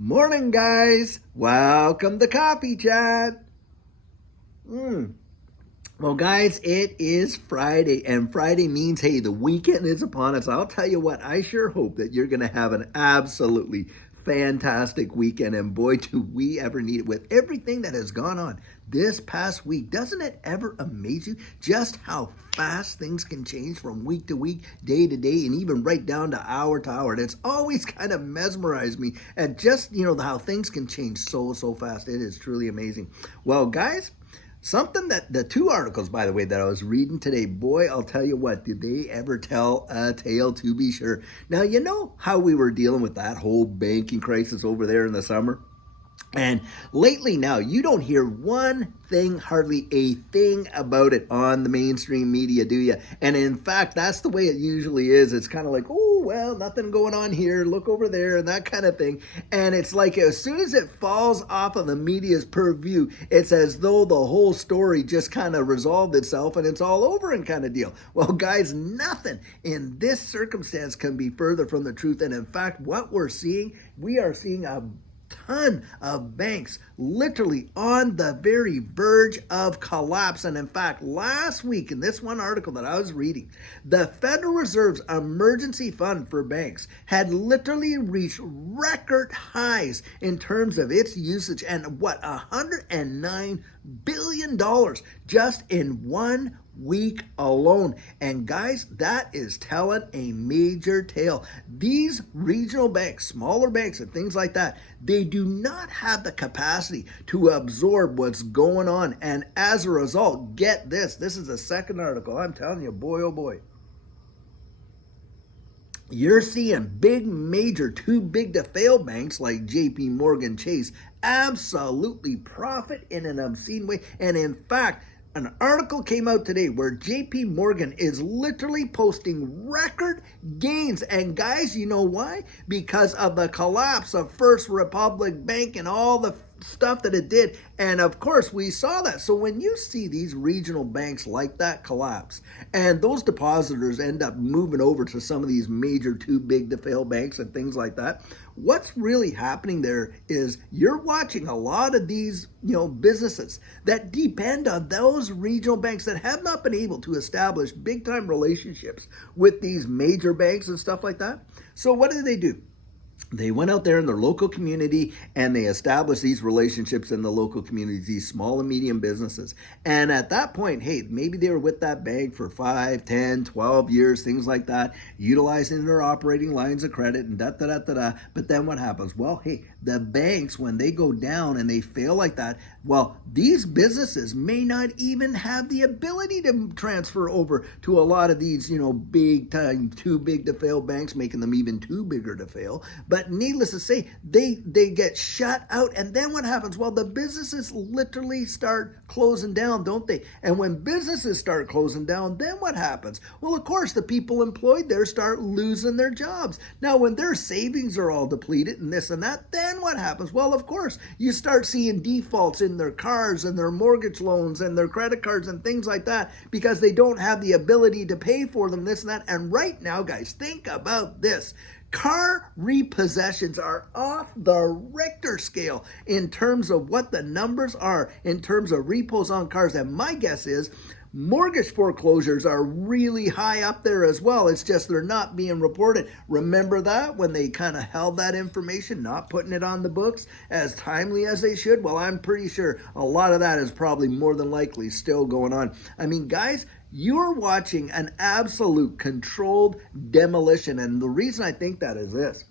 Morning, guys. Welcome to Coffee Chat. Well, guys, it is Friday, and Friday means, hey, the weekend is upon us. I'll tell you what, I sure hope that you're going to have an absolutely fantastic weekend, and boy, do we ever need it with everything that has gone on this past week. Doesn't it ever amaze you just how fast things can change from week to week, day to day, and even right down to hour to hour? And it's always kind of mesmerized me at just, how things can change so fast. It is truly amazing. Well, guys, something that the two articles, by the way, that I was reading today, boy, I'll tell you what, did they ever tell a tale to be sure. Now, you know how we were dealing with that whole banking crisis over there in the summer? And lately now, you don't hear one thing, hardly a thing about it on the mainstream media, do you? And in fact, that's the way it usually is. It's kind of like, oh, well, nothing going on here, look over there, and that kind of thing. And it's like as soon as it falls off of the media's purview, it's as though the whole story just kind of resolved itself and it's all over and kind of deal. Well, guys, nothing in this circumstance can be further from the truth. And in fact, what we are seeing a ton of banks literally on the very verge of collapse. And in fact, last week in this one article that I was reading, the Federal Reserve's emergency fund for banks had literally reached record highs in terms of its usage, and $109 billion just in 1 week alone. And guys, that is telling a major tale. These regional banks, smaller banks and things like that, they do not have the capacity to absorb what's going on. And as a result, get this is the second article. I'm telling you, boy, oh boy. You're seeing big, major, too big to fail banks like JP Morgan Chase absolutely profit in an obscene way. And in fact, an article came out today where JP Morgan is literally posting record gains. And guys, you know why? Because of the collapse of First Republic Bank and all the stuff that it did. And of course, we saw that. So when you see these regional banks like that collapse, and those depositors end up moving over to some of these major too big to fail banks and things like that, what's really happening there is you're watching a lot of these, businesses that depend on those regional banks that have not been able to establish big time relationships with these major banks and stuff like that. So what do? They went out there in their local community and they established these relationships in the local communities, these small and medium businesses. And at that point, hey, maybe they were with that bank for 5, 10, 12 years, things like that, utilizing their operating lines of credit and da-da-da-da-da. But then what happens? Well, hey, the banks, when they go down and they fail like that, well, these businesses may not even have the ability to transfer over to a lot of these, big time, too big to fail banks, making them even too bigger to fail. But needless to say, they get shut out. And then what happens? Well, the businesses literally start closing down, don't they? And when businesses start closing down, then what happens? Well, of course, the people employed there start losing their jobs. Now, when their savings are all depleted and this and that, then what happens? Well, of course, you start seeing defaults in their cars and their mortgage loans and their credit cards and things like that because they don't have the ability to pay for them, this and that. And right now, guys, think about this. Car repossessions are off the Richter scale in terms of what the numbers are in terms of repos on cars. And my guess is mortgage foreclosures are really high up there as well. It's just they're not being reported. Remember that when they kind of held that information, not putting it on the books as timely as they should? Well, I'm pretty sure a lot of that is probably more than likely still going on. I mean, guys, you're watching an absolute controlled demolition. And the reason I think that is this.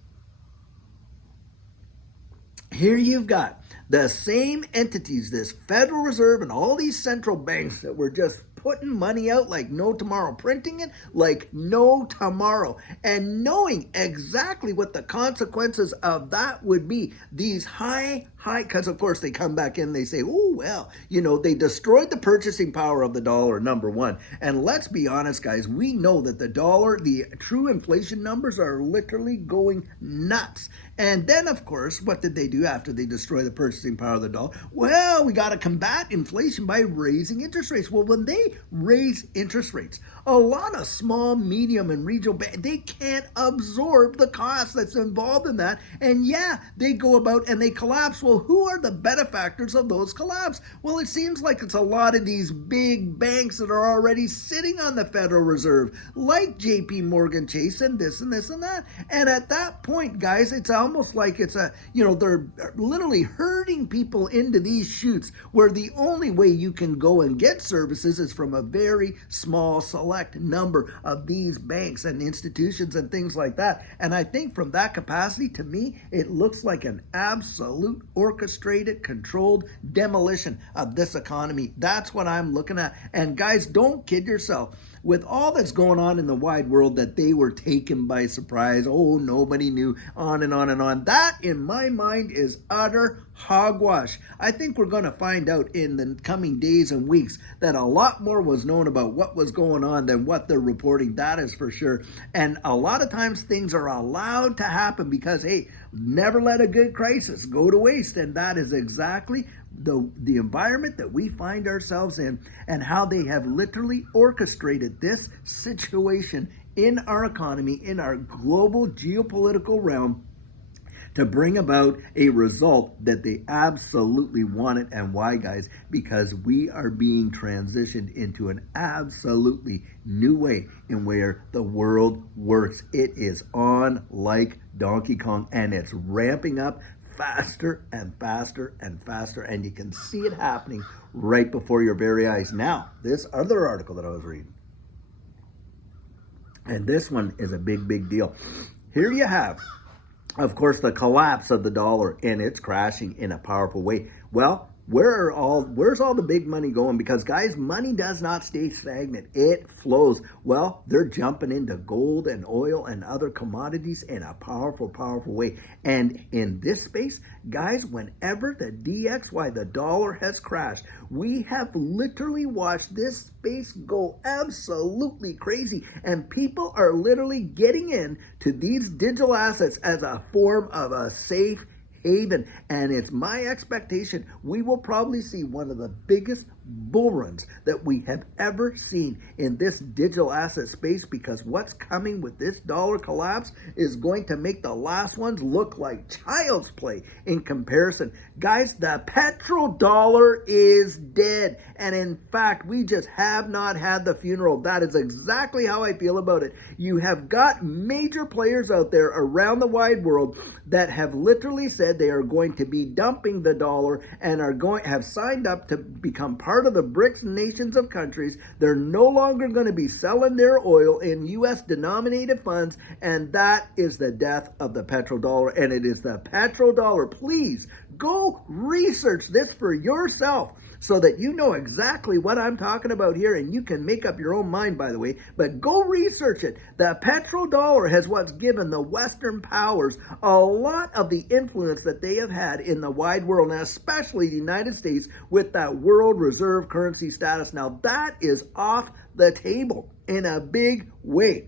Here you've got the same entities, this Federal Reserve and all these central banks that were just putting money out like no tomorrow, printing it like no tomorrow, and knowing exactly what the consequences of that would be. These high, because of course they come back in, they say, oh, well, they destroyed the purchasing power of the dollar, number one. And let's be honest, guys, we know that the dollar, the true inflation numbers are literally going nuts. And then, of course, what did they do after they destroy the purchasing power of the dollar? Well, we got to combat inflation by raising interest rates. Well, when they raise interest rates A lot of small, medium, and regional banks, they can't absorb the cost that's involved in that. And yeah, they go about and they collapse. Well, who are the benefactors of those collapse? Well, it seems like it's a lot of these big banks that are already sitting on the Federal Reserve, like JP Morgan Chase and this and this and that. And at that point, guys, it's almost like it's they're literally herding people into these chutes where the only way you can go and get services is from a very small select number of these banks and institutions and things like that. And I think from that capacity, to me, it looks like an absolute orchestrated, controlled demolition of this economy. That's what I'm looking at. And guys, don't kid yourself. With all that's going on in the wide world, that they were taken by surprise, oh, nobody knew, on and on and on. That, in my mind, is utter hogwash. I think we're going to find out in the coming days and weeks that a lot more was known about what was going on than what they're reporting. That is for sure. And a lot of times things are allowed to happen because, hey, never let a good crisis go to waste. And that is exactly the environment that we find ourselves in, and how they have literally orchestrated this situation in our economy, in our global geopolitical realm, to bring about a result that they absolutely wanted. And why, guys? Because we are being transitioned into an absolutely new way in where the world works. It is on like Donkey Kong, and it's ramping up faster and faster and faster, and you can see it happening right before your very eyes. Now, this other article that I was reading, and this one is a big, big deal. Here you have, of course, the collapse of the dollar, and it's crashing in a powerful way. Well, where's all the big money going? Because, guys, money does not stay stagnant. It flows. Well, they're jumping into gold and oil and other commodities in a powerful, powerful way. And in this space, guys, whenever the DXY, the dollar, has crashed, we have literally watched this space go absolutely crazy. And people are literally getting in to these digital assets as a form of a safe haven. And it's my expectation we will probably see one of the biggest bull runs that we have ever seen in this digital asset space, because what's coming with this dollar collapse is going to make the last ones look like child's play in comparison. Guys, the petrodollar is dead. And in fact, we just have not had the funeral. That is exactly how I feel about it. You have got major players out there around the wide world that have literally said they are going to be dumping the dollar and have signed up to become part of the BRICS nations of countries. They're no longer going to be selling their oil in U.S. denominated funds, and that is the death of the petrodollar, and it is the petrodollar. Please go research this for yourself so that you know exactly what I'm talking about here, and you can make up your own mind, by the way, but go research it. The petrodollar has what's given the Western powers a lot of the influence that they have had in the wide world, and especially the United States with that world reserve currency status. Now that is off the table in a big way.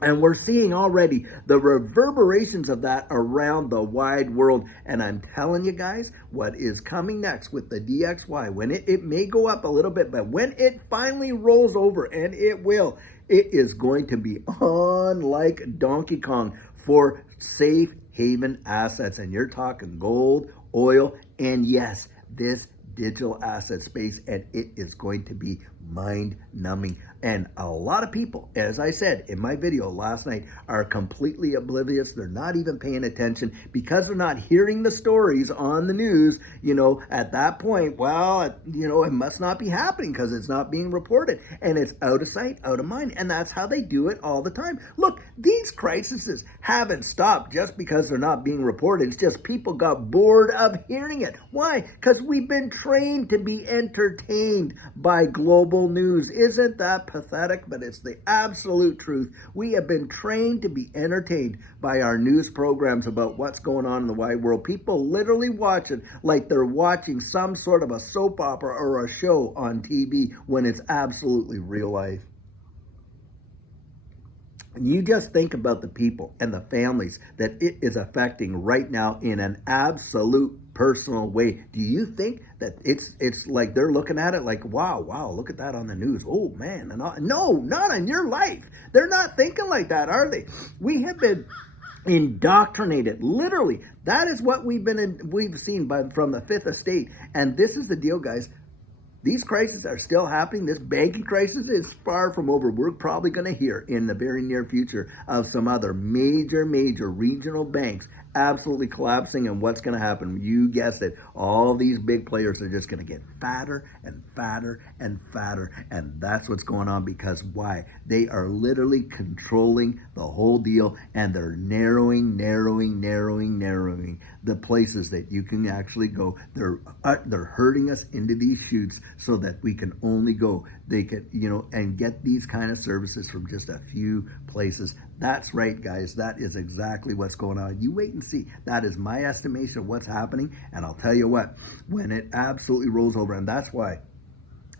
And we're seeing already the reverberations of that around the wide world. And I'm telling you guys, what is coming next with the DXY, when it may go up a little bit, but when it finally rolls over, and it will, it is going to be on like Donkey Kong for safe haven assets. And you're talking gold, oil, and yes, this digital asset space, and it is going to be mind-numbing. And a lot of people, as I said in my video last night, are completely oblivious. They're not even paying attention because they're not hearing the stories on the news. At that point, well, it must not be happening because it's not being reported. And it's out of sight, out of mind. And that's how they do it all the time. Look, these crises haven't stopped just because they're not being reported. It's just people got bored of hearing it. Why? Because we've been trained to be entertained by global news. Isn't that pathetic? But it's the absolute truth. We have been trained to be entertained by our news programs about what's going on in the wide world. People literally watch it like they're watching some sort of a soap opera or a show on TV when it's absolutely real life. You just think about the people and the families that it is affecting right now in an absolute personal way. Do you think that it's like they're looking at it like, wow, look at that on the news. Oh man, and all, no, not in your life. They're not thinking like that, are they? We have been indoctrinated, literally. That is what we've seen from the Fifth Estate. And this is the deal, guys. These crises are still happening. This banking crisis is far from over. We're probably going to hear in the very near future of some other major regional banks absolutely collapsing. And what's going to happen? You guessed it. All these big players are just going to get fatter and fatter and fatter. And that's what's going on, because why? They are literally controlling the whole deal, and they're narrowing the places that you can actually go. They're herding us into these chutes so that we can only go. They can, and get these kind of services from just a few places. That's right, guys. That is exactly what's going on. You wait and see. That is my estimation of what's happening. And I'll tell you what, when it absolutely rolls over, and that's why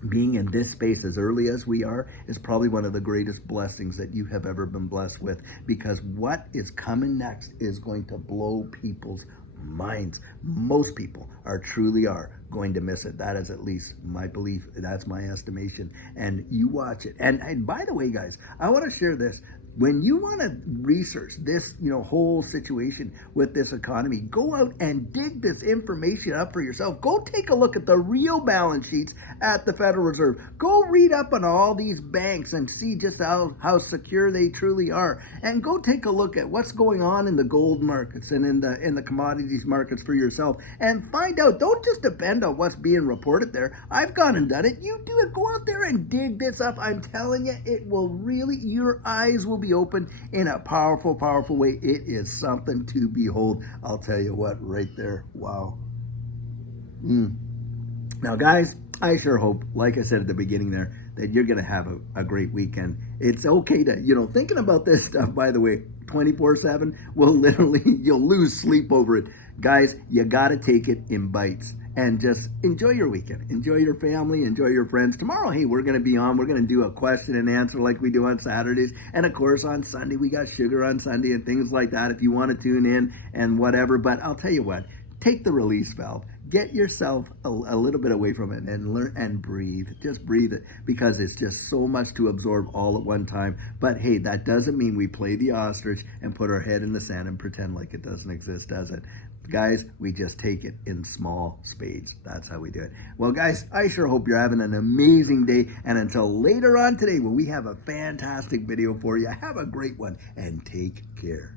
being in this space as early as we are is probably one of the greatest blessings that you have ever been blessed with, because what is coming next is going to blow people's minds. Most people truly are going to miss it. That is at least my belief. That's my estimation. And you watch it. And by the way, guys, I want to share this. When you want to research this, whole situation with this economy, go out and dig this information up for yourself. Go take a look at the real balance sheets at the Federal Reserve. Go read up on all these banks and see just how secure they truly are. And go take a look at what's going on in the gold markets and in the commodities markets for yourself, and find out. Don't just depend on what's being reported there. I've gone and done it. You do it. Go out there and dig this up. I'm telling you, it will really, your eyes will be open in a powerful way. It is something to behold. I'll tell you what, right there. Wow. Now, guys, I sure hope, like I said at the beginning there, that you're going to have a great weekend. It's okay to, thinking about this stuff, by the way, 24/7, will literally, you'll lose sleep over it. Guys, you got to take it in bites. And just enjoy your weekend. Enjoy your family. Enjoy your friends. Tomorrow, hey, we're going to be on. We're going to do a question and answer like we do on Saturdays. And, of course, on Sunday, we got Sugar on Sunday and things like that if you want to tune in and whatever. But I'll tell you what, take the release valve. Get yourself a little bit away from it and learn and breathe. Just breathe it, because it's just so much to absorb all at one time. But, hey, that doesn't mean we play the ostrich and put our head in the sand and pretend like it doesn't exist, does it? Guys, we just take it in small spades. That's how we do it. Well, guys, I sure hope you're having an amazing day. And until later on today, when we have a fantastic video for you, have a great one and take care.